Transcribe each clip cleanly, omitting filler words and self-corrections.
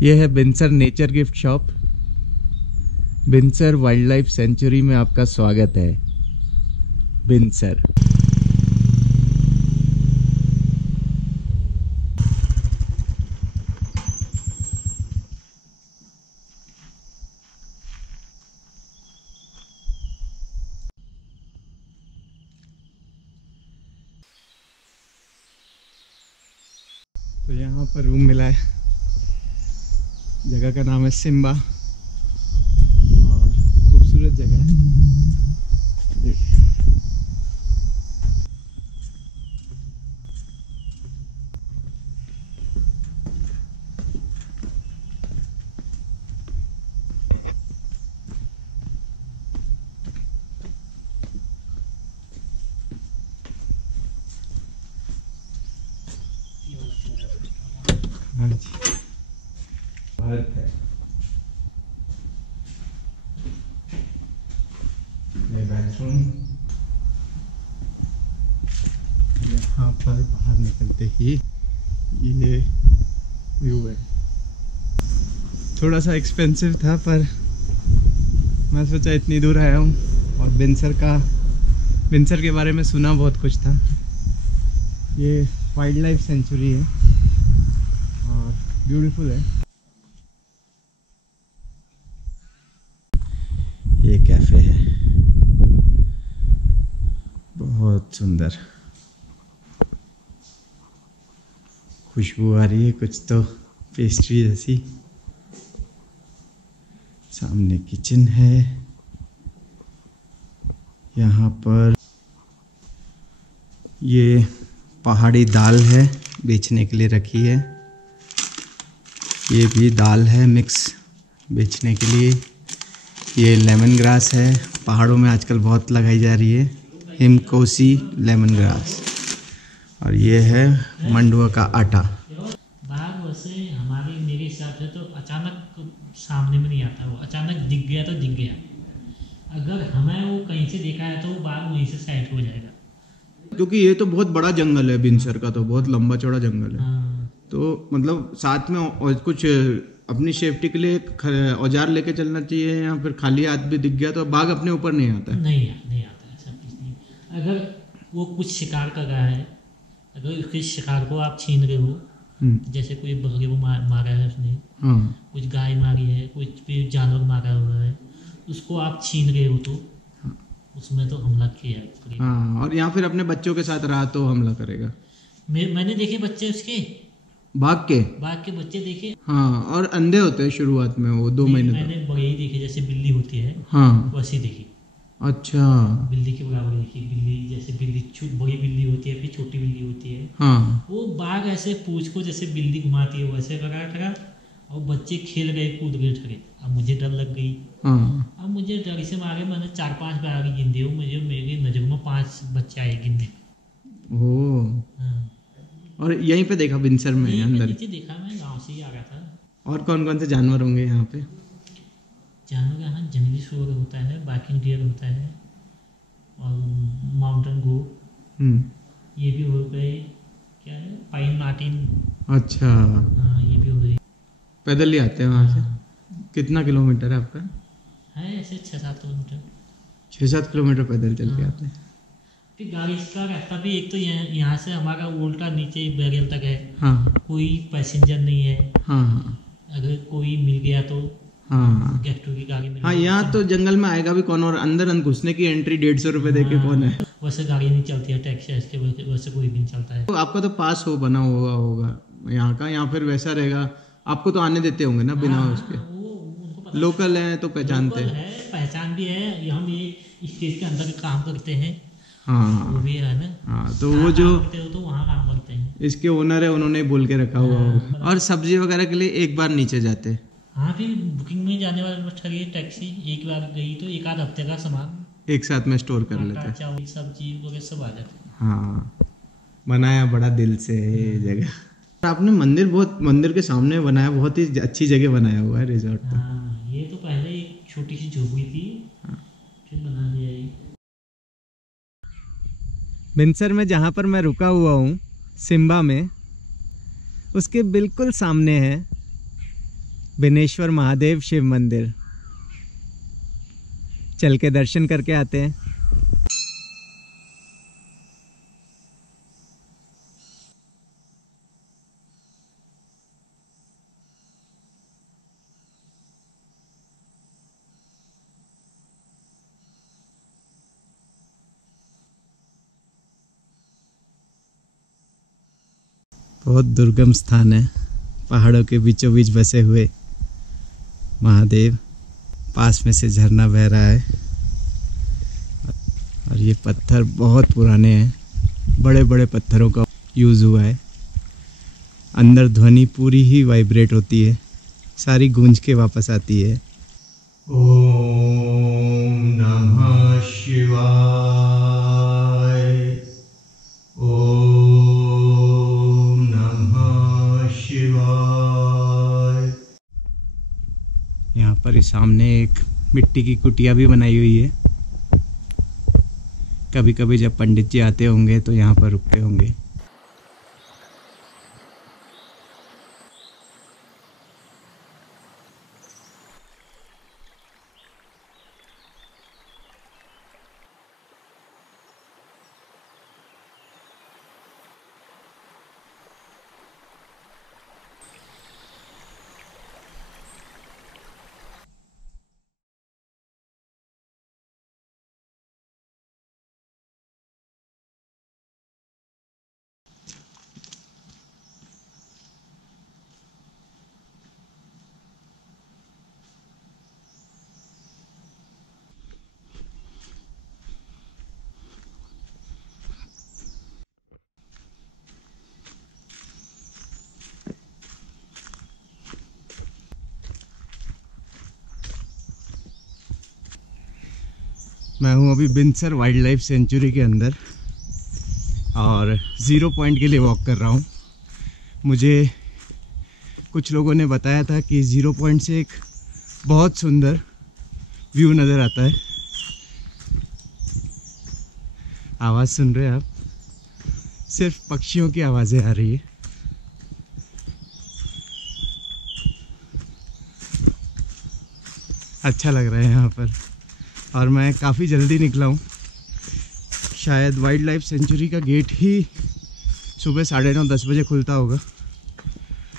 ये है बिनसर nature gift shop. बिनसर wild life sanctuary में आपका स्वागत है। बिनसर तो यहाँ पर रूम मिला है। जगह का नाम है सिम्बा और खूबसूरत जगह है। हाँ जी, भारत है। ये बेडरूम, यहाँ पर बाहर निकलते ही ये व्यू है। थोड़ा सा एक्सपेंसिव था पर मैं सोचा इतनी दूर आया हूँ और बिनसर के बारे में सुना बहुत कुछ था। ये वाइल्ड लाइफ सेंचुरी है और ब्यूटीफुल है। ये कैफे है, बहुत सुंदर। खुशबू आ रही है कुछ तो पेस्ट्री जैसी। सामने किचन है। यहाँ पर ये पहाड़ी दाल है, बेचने के लिए रखी है। ये भी दाल है मिक्स, बेचने के लिए। ये लेमन ग्रास है, पहाड़ों में आजकल बहुत लगाई जा रही है, हिमकोसी लेमन ग्रास। और ये है मंडुआ का आटा। बाघ वैसे मेरे हिसाब से तो अचानक सामने में नहीं आता, वो अचानक दिख गया तो दिख गया। अगर हमें वो कहीं से देखा है तो वो बाघ वहीं से साइड हो जाएगा। क्योंकि ये तो बहुत बड़ा जंगल है, बिनसर का तो बहुत लंबा चौड़ा जंगल है। हाँ। तो मतलब साथ में और कुछ अपनी सेफ्टी के लिए औजार लेके चलना चाहिए, या फिर खाली हाथ भी दिख गया तो बाघ अपने ऊपर नहीं आता है। नहीं आता ऐसा कुछ नहीं। अगर वो कुछ शिकार कर रहा है, अगर उसके शिकार को आप छीन रहे हो, जैसे कोई बकरी को मारा है उसने, हाँ। कुछ गाय मारी है, कुछ भी जानवर मारा हुआ है, उसको आप छीन रहे हो तो उसमें तो हमला किया है। हाँ, और यहाँ फिर अपने बच्चों के साथ रहा तो हमला करेगा। मैंने देखे बच्चे उसके, बाघ के बच्चे देखे। हाँ, और अंधे होते हैं शुरुआत में वो 2 महीने तक। मैंने बड़े ही देखे, जैसे बिल्ली होती है हाँ वैसी देखी। अच्छा, बिल्ली के बराबर देखी। बिल्ली जैसे बड़ी बिल्ली होती है, फिर छोटी बिल्ली होती है। हाँ। वो बाघ ऐसे पूंछ को जैसे बिल्ली घुमाती है वैसे करा और बच्चे खेल गए, कूद गए ठगे। अब मुझे डर लग गई। हाँ। अब मुझे डर से मारे मैंने 4-5 बार गिन दिए। मुझे मेरी नजर में 5 बच्चे आए गिनने। ओ। हाँ। और यहीं पे देखा बिनसर में अंदर? नीचे देखा, मैं गांव से ही आ रहा था। और कौन कौन से जानवर होंगे यहाँ पे? जानवर यहाँ जंगली सूअर होता है, बाकिंग डियर होता है और माउंटेन गोट। ये भी हो गए, क्या है, पाइन मार्टिन। अच्छा। हाँ, ये भी हो गई। पैदल ही आते हैं वहाँ से? कितना किलोमीटर है आपका? है ऐसे 6-7 किलोमीटर। 6-7 किलोमीटर पैदल चल के आते हैं। फिर गाड़ी का रास्ता भी एक तो यहाँ से हमारा उल्टा नीचे बैरियल तक है। हाँ। कोई पैसेंजर नहीं है। हाँ। अगर कोई मिल गया तो हाँ, गेस्टों की गाड़ी में। हाँ, यहाँ तो जंगल में आएगा भी कौन, और अंदर घुसने की एंट्री 150 रुपये दे के कौन है? वैसे गाड़ी नहीं चलती है, टैक्सी इसके वैसे कोई भी नहीं चलता है। तो आपका तो पास बना हुआ होगा यहाँ का, यहाँ फिर वैसा रहेगा, आपको तो आने देते होंगे ना बिना उसके? लोकल है तो पहचानते हैं। पहचान भी है, हम ये स्टेट के अंदर काम करते हैं। हाँ, वो भी है ना। हाँ, तो वो जो तो वहाँ काम करते हैं, इसके ओनर है, उन्होंने बोल के रखा हुआ होगा। और सब्जी वगैरह के लिए एक बार नीचे जाते हैं। हाँ, फिर बुकिंग में जाने वाले ठगी टैक्सी एक बार गई तो 1-आध हफ्ते का सामान एक साथ में स्टोर कर लेते हैं। चावल सब्जी वगैरह सब आ जाते हैं। हाँ, बनाया बड़ा दिल से ये जगह। आपने मंदिर के सामने बनाया, बहुत ही अच्छी जगह बनाया हुआ है रिजॉर्ट। हाँ, ये तो पहले एक छोटी सी झोपड़ी थी, फिर बना दिया ये। बिनसर में जहाँ पर मैं रुका हुआ हूँ, सिम्बा में, उसके बिल्कुल सामने है बेनेश्वर महादेव शिव मंदिर। चल के दर्शन करके आते हैं। बहुत दुर्गम स्थान है, पहाड़ों के बीचों बीच बसे हुए महादेव। पास में से झरना बह रहा है और ये पत्थर बहुत पुराने हैं, बड़े बड़े पत्थरों का यूज़ हुआ है। अंदर ध्वनि पूरी ही वाइब्रेट होती है, सारी गूंज के वापस आती है। ओम नमः शिवाय, ओम नमः शिवाय। यहाँ पर ही सामने एक मिट्टी की कुटिया भी बनाई हुई है। कभी कभी जब पंडित जी आते होंगे तो यहाँ पर रुकते होंगे। मैं हूँ अभी बिनसर वाइल्ड लाइफ सेंचुरी के अंदर और 0 पॉइंट के लिए वॉक कर रहा हूँ। मुझे कुछ लोगों ने बताया था कि 0 पॉइंट से एक बहुत सुंदर व्यू नज़र आता है। आवाज़ सुन रहे हैं आप? सिर्फ पक्षियों की आवाज़ें आ रही है। अच्छा लग रहा है यहाँ पर और मैं काफ़ी जल्दी निकला हूँ। शायद वाइल्ड लाइफ सेंचुरी का गेट ही सुबह 9:30-10 बजे खुलता होगा,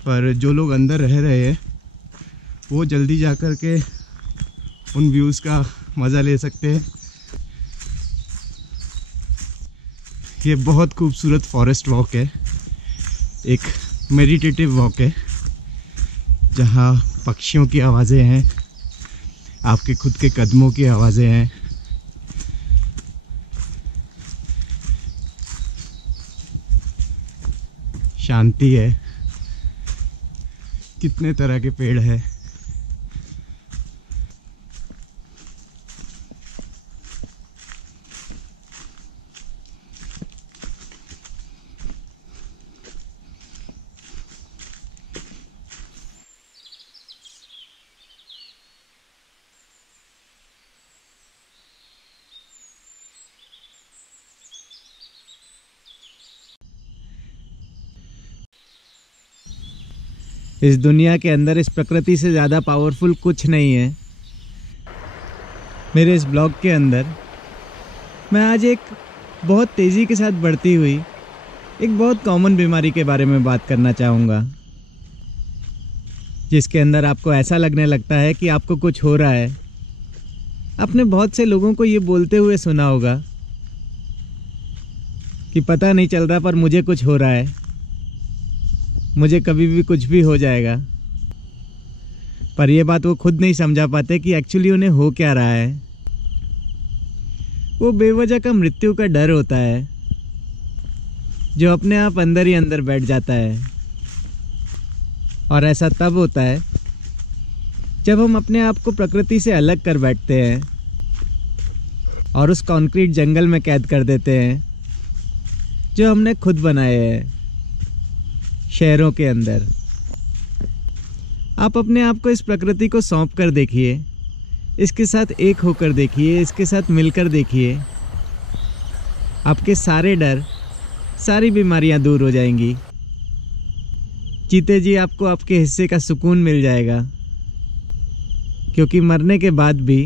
पर जो लोग अंदर रह रहे हैं वो जल्दी जा कर के उन व्यूज़ का मज़ा ले सकते हैं। ये बहुत खूबसूरत फॉरेस्ट वॉक है, एक मेडिटेटिव वॉक है जहाँ पक्षियों की आवाज़ें हैं, आपके खुद के कदमों की आवाज़ें हैं। शांति है, कितने तरह के पेड़ हैं। इस दुनिया के अंदर इस प्रकृति से ज़्यादा पावरफुल कुछ नहीं है। मेरे इस ब्लॉग के अंदर मैं आज एक बहुत तेज़ी के साथ बढ़ती हुई एक बहुत कॉमन बीमारी के बारे में बात करना चाहूँगा, जिसके अंदर आपको ऐसा लगने लगता है कि आपको कुछ हो रहा है। आपने बहुत से लोगों को ये बोलते हुए सुना होगा कि पता नहीं चल रहा पर मुझे कुछ हो रहा है, मुझे कभी भी कुछ भी हो जाएगा। पर यह बात वो खुद नहीं समझा पाते कि एक्चुअली उन्हें हो क्या रहा है। वो बेवजह का मृत्यु का डर होता है जो अपने आप अंदर ही अंदर बैठ जाता है। और ऐसा तब होता है जब हम अपने आप को प्रकृति से अलग कर बैठते हैं और उस कंक्रीट जंगल में कैद कर देते हैं जो हमने खुद बनाए हैं शहरों के अंदर। आप अपने आप को इस प्रकृति को सौंप कर देखिए, इसके साथ एक होकर देखिए, इसके साथ मिलकर देखिए। आपके सारे डर, सारी बीमारियां दूर हो जाएंगी। जीते जी आपको आपके हिस्से का सुकून मिल जाएगा। क्योंकि मरने के बाद भी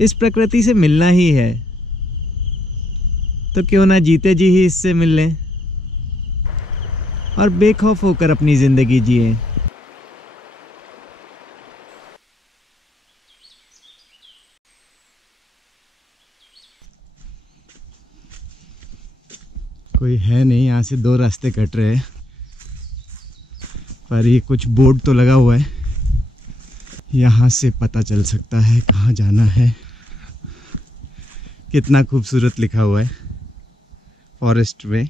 इस प्रकृति से मिलना ही है, तो क्यों ना जीते जी ही इससे मिल लें और बेखौफ होकर अपनी जिंदगी जिए। कोई है नहीं, यहाँ से 2 रास्ते कट रहे हैं, पर ये कुछ बोर्ड तो लगा हुआ है, यहाँ से पता चल सकता है कहाँ जाना है। कितना खूबसूरत लिखा हुआ है फॉरेस्ट में,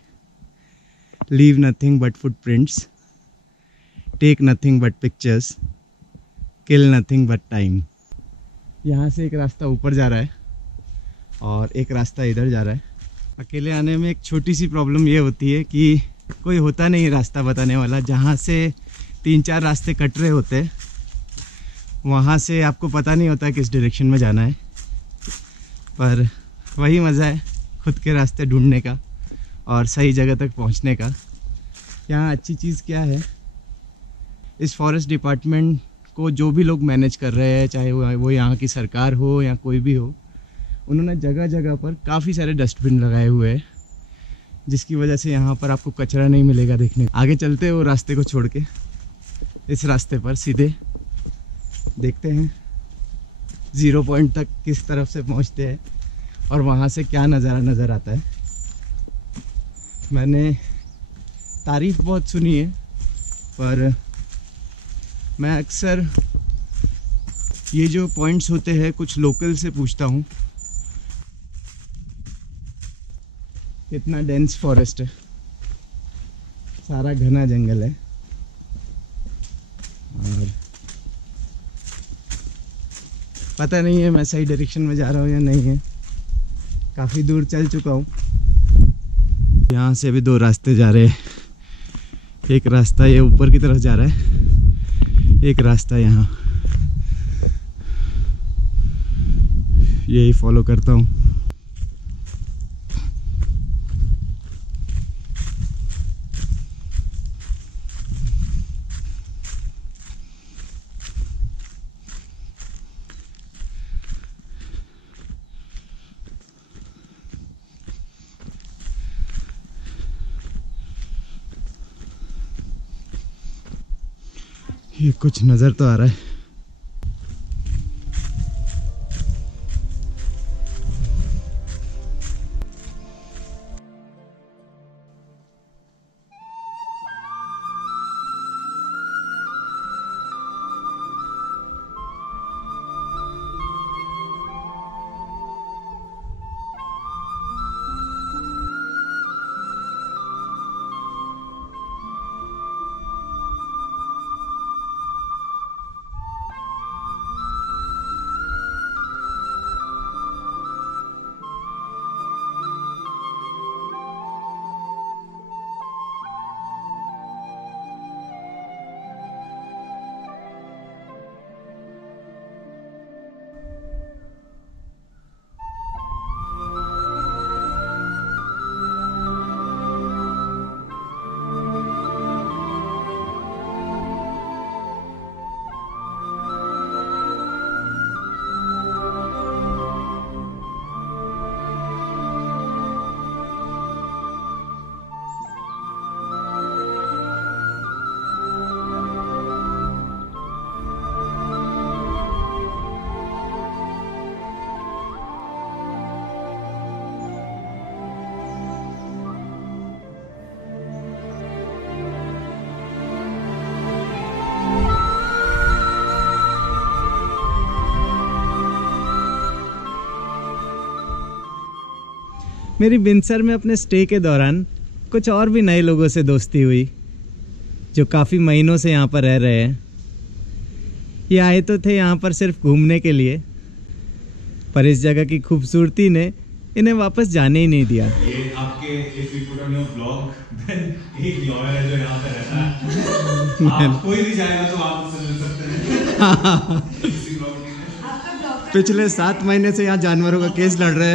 leave nothing but footprints, take nothing but pictures, kill nothing but time. यहाँ से एक रास्ता ऊपर जा रहा है और एक रास्ता इधर जा रहा है। अकेले आने में एक छोटी सी प्रॉब्लम ये होती है कि कोई होता नहीं रास्ता बताने वाला। जहाँ से 3-4 रास्ते कट रहे होते हैं वहाँ से आपको पता नहीं होता किस डायरेक्शन में जाना है, पर वही मज़ा है खुद के रास्ते ढूंढने का और सही जगह तक पहुँचने का। यहाँ अच्छी चीज़ क्या है, इस फॉरेस्ट डिपार्टमेंट को जो भी लोग मैनेज कर रहे हैं, चाहे वो यहाँ की सरकार हो या कोई भी हो, उन्होंने जगह जगह पर काफ़ी सारे डस्टबिन लगाए हुए हैं, जिसकी वजह से यहाँ पर आपको कचरा नहीं मिलेगा देखने को। आगे चलते हैं वो रास्ते को छोड़ के, इस रास्ते पर सीधे देखते हैं 0 पॉइंट तक किस तरफ से पहुँचते हैं और वहाँ से क्या नज़ारा नज़र आता है। मैंने तारीफ़ बहुत सुनी है, पर मैं अक्सर ये जो पॉइंट्स होते हैं कुछ लोकल से पूछता हूँ। कितना डेंस फॉरेस्ट है, सारा घना जंगल है और पता नहीं है मैं सही डायरेक्शन में जा रहा हूँ या नहीं है। काफ़ी दूर चल चुका हूँ। यहाँ से भी 2 रास्ते जा रहे हैं, एक रास्ता ये ऊपर की तरफ जा रहा है, एक रास्ता यहाँ, यही फॉलो करता हूँ। ये कुछ नज़र तो आ रहा है। मेरी बिनसर में अपने स्टे के दौरान कुछ और भी नए लोगों से दोस्ती हुई जो काफ़ी महीनों से यहाँ पर रह रहे हैं। ये आए तो थे यहाँ पर सिर्फ घूमने के लिए, पर इस जगह की खूबसूरती ने इन्हें वापस जाने ही नहीं दिया। ये आपके if we put on your blog, then एक लॉयर है जो यहाँ पे रहता है, आप कोई भी जाएगा तो आप उससे मिल सकते हैं। पिछले 7 महीने से यहाँ जानवरों का केस लड़ रहे हैं।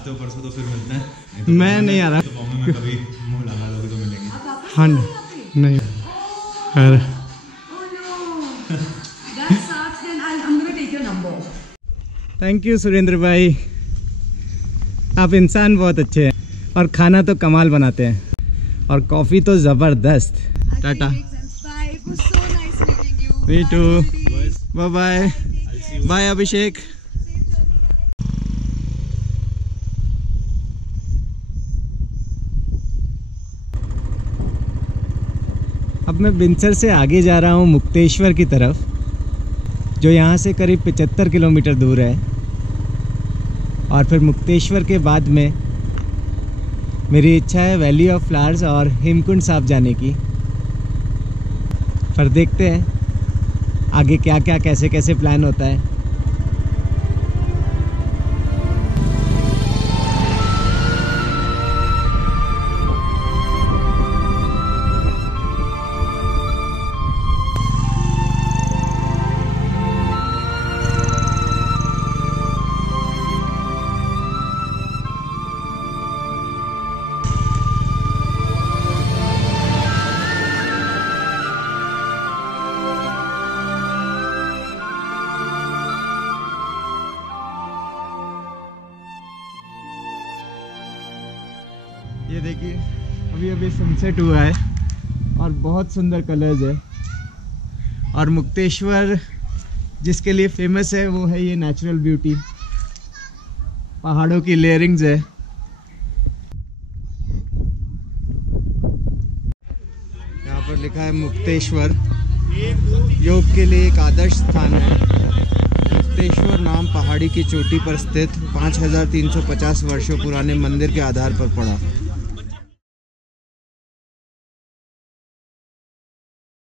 तो परसों तो फिर मिलते हैं। मैं नहीं आ रहा। तो बॉम्बे में कभी मुँह लगा लोगे तो मिलेंगे। हाँ नहीं। That's sad है। थैंक यू सुरेंद्र भाई, आप इंसान बहुत अच्छे हैं और खाना तो कमाल बनाते हैं और कॉफ़ी तो ज़बरदस्त। Ta-ta. Me too. Bye bye. Bye Abhishek. अब मैं बिनसर से आगे जा रहा हूँ मुक्तेश्वर की तरफ, जो यहाँ से करीब 75 किलोमीटर दूर है। और फिर मुक्तेश्वर के बाद में मेरी इच्छा है वैली ऑफ फ्लावर्स और हेमकुंड साहब जाने की। पर देखते हैं आगे क्या क्या कैसे कैसे प्लान होता है। ये देखिए अभी अभी सनसेट हुआ है और बहुत सुंदर कलर्स है। और मुक्तेश्वर जिसके लिए फेमस है वो है ये नेचुरल ब्यूटी, पहाड़ों की लेयरिंग्स है। यहाँ पर लिखा है मुक्तेश्वर, योग के लिए एक आदर्श स्थान है। मुक्तेश्वर नाम पहाड़ी की चोटी पर स्थित 5350 वर्षों पुराने मंदिर के आधार पर पड़ा।